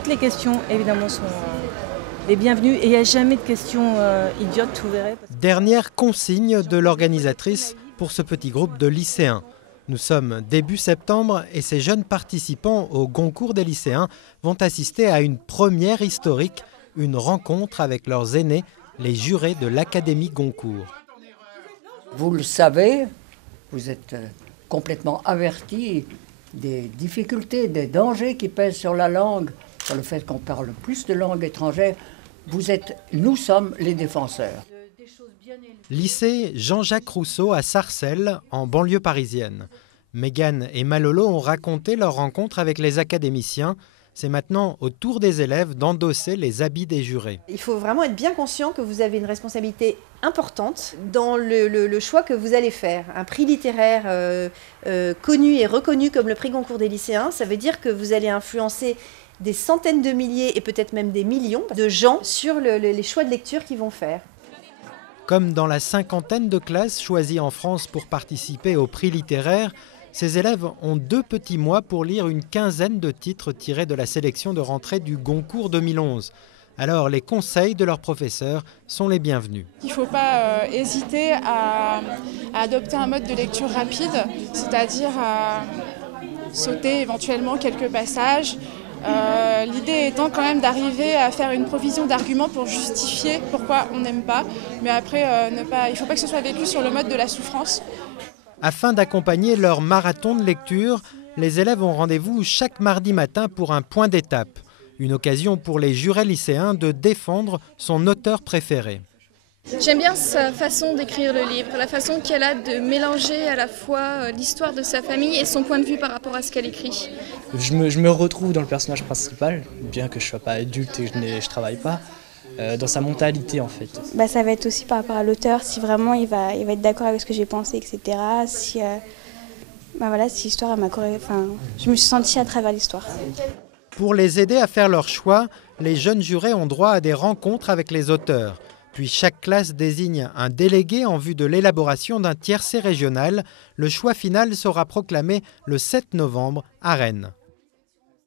toutes les questions, évidemment, sont les bienvenues. Et il n'y a jamais de questions idiotes, vous verrez. Dernière consigne de l'organisatrice pour ce petit groupe de lycéens. Nous sommes début septembre et ces jeunes participants au Goncourt des lycéens vont assister à une première historique, une rencontre avec leurs aînés, les jurés de l'Académie Goncourt. Vous le savez, vous êtes complètement avertis des difficultés, des dangers qui pèsent sur la langue, sur le fait qu'on parle plus de langues étrangères. Nous sommes les défenseurs. Lycée Jean-Jacques Rousseau à Sarcelles, en banlieue parisienne. Mégane et Malolo ont raconté leur rencontre avec les académiciens. C'est maintenant au tour des élèves d'endosser les habits des jurés. Il faut vraiment être bien conscient que vous avez une responsabilité importante dans le choix que vous allez faire. Un prix littéraire connu et reconnu comme le prix Goncourt des lycéens, ça veut dire que vous allez influencer des centaines de milliers et peut-être même des millions de gens sur les choix de lecture qu'ils vont faire. Comme dans la cinquantaine de classes choisies en France pour participer au prix littéraire, ces élèves ont 2 petits mois pour lire une quinzaine de titres tirés de la sélection de rentrée du Goncourt 2011. Alors les conseils de leurs professeurs sont les bienvenus. Il ne faut pas hésiter à adopter un mode de lecture rapide, c'est-à-dire à sauter éventuellement quelques passages. L'idée étant quand même d'arriver à faire une provision d'arguments pour justifier pourquoi on n'aime pas. Mais après, il ne faut pas que ce soit vécu sur le mode de la souffrance. Afin d'accompagner leur marathon de lecture, les élèves ont rendez-vous chaque mardi matin pour un point d'étape. Une occasion pour les jurés lycéens de défendre son auteur préféré. J'aime bien sa façon d'écrire le livre, la façon qu'elle a de mélanger à la fois l'histoire de sa famille et son point de vue par rapport à ce qu'elle écrit. Je me retrouve dans le personnage principal, bien que je ne sois pas adulte et que je ne travaille pas, dans sa mentalité en fait. Ça va être aussi par rapport à l'auteur, si vraiment il va être d'accord avec ce que j'ai pensé, etc. Si l'histoire je me suis sentie à travers l'histoire. Pour les aider à faire leur choix, les jeunes jurés ont droit à des rencontres avec les auteurs. Puis chaque classe désigne un délégué en vue de l'élaboration d'un tiercé régional. Le choix final sera proclamé le 7 novembre à Rennes.